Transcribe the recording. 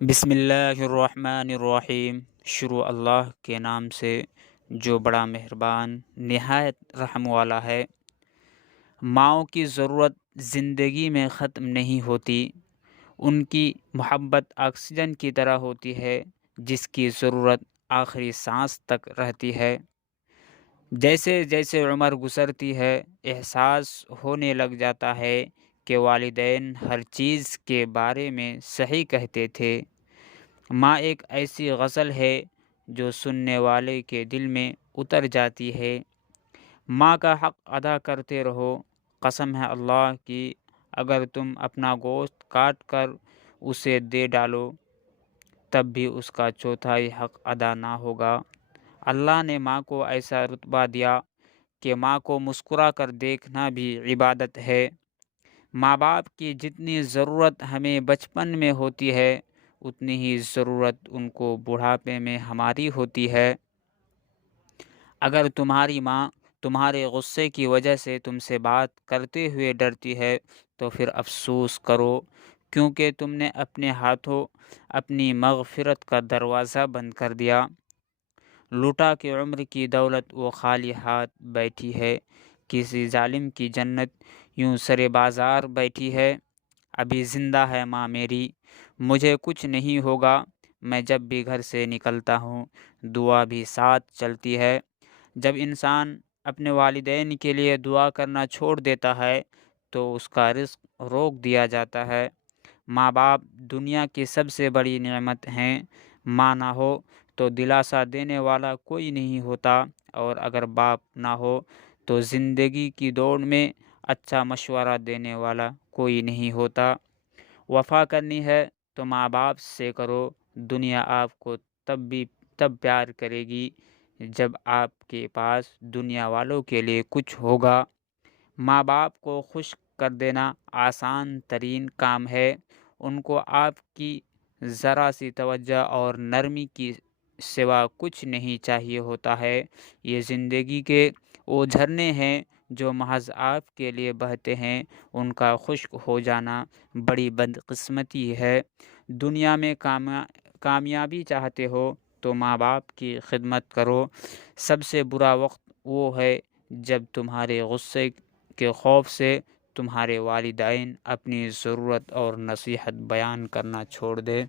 بسم اللہ الرحمن الرحیم۔ شروع اللہ کے نام سے جو بڑا مہربان نہایت رحم والا ہے۔ ماؤں کی ضرورت زندگی میں ختم نہیں ہوتی، ان کی محبت آکسیجن کی طرح ہوتی ہے جس کی ضرورت آخری سانس تک رہتی ہے۔ جیسے جیسے عمر گزرتی ہے احساس ہونے لگ جاتا ہے کہ والدین ہر چیز کے بارے میں صحیح کہتے تھے۔ ماں ایک ایسی غزل ہے جو سننے والے کے دل میں اتر جاتی ہے۔ ماں کا حق ادا کرتے رہو، قسم ہے اللہ کی اگر تم اپنا گوشت کاٹ کر اسے دے ڈالو تب بھی اس کا چوتھائی حق ادا نہ ہوگا۔ اللہ نے ماں کو ایسا رتبہ دیا کہ ماں کو مسکرا کر دیکھنا بھی عبادت ہے۔ ماں باپ کی جتنی ضرورت ہمیں بچپن میں ہوتی ہے اتنی ہی ضرورت ان کو بڑھاپے میں ہماری ہوتی ہے۔ اگر تمہاری ماں تمہارے غصے کی وجہ سے تم سے بات کرتے ہوئے ڈرتی ہے تو پھر افسوس کرو، کیونکہ تم نے اپنے ہاتھوں اپنی مغفرت کا دروازہ بند کر دیا۔ لوٹا کہ عمر کی دولت وہ خالی ہاتھ بیٹھی ہے، کسی ظالم کی جنت یوں سرے بازار بیٹھی ہے۔ ابھی زندہ ہے ماں میری، مجھے کچھ نہیں ہوگا، میں جب بھی گھر سے نکلتا ہوں دعا بھی ساتھ چلتی ہے۔ جب انسان اپنے والدین کے لیے دعا کرنا چھوڑ دیتا ہے تو اس کا رزق روک دیا جاتا ہے۔ ماں باپ دنیا کی سب سے بڑی نعمت ہیں۔ ماں نہ ہو تو دلاسا دینے والا کوئی نہیں ہوتا، اور اگر باپ نہ ہو تو زندگی کی دوڑ میں اچھا مشورہ دینے والا کوئی نہیں ہوتا۔ وفا کرنی ہے تو ماں باپ سے کرو، دنیا آپ کو تب پیار کرے گی جب آپ کے پاس دنیا والوں کے لیے کچھ ہوگا۔ ماں باپ کو خوش کر دینا آسان ترین کام ہے، ان کو آپ کی ذرا سی توجہ اور نرمی کی سوا کچھ نہیں چاہیے ہوتا ہے۔ یہ زندگی کے وہ جھرنے ہیں جو محض آپ کے لیے بہتے ہیں، ان کا خشک ہو جانا بڑی بدقسمتی ہے۔ دنیا میں کامیابی چاہتے ہو تو ماں باپ کی خدمت کرو۔ سب سے برا وقت وہ ہے جب تمہارے غصے کے خوف سے تمہارے والدین اپنی ضرورت اور نصیحت بیان کرنا چھوڑ دے۔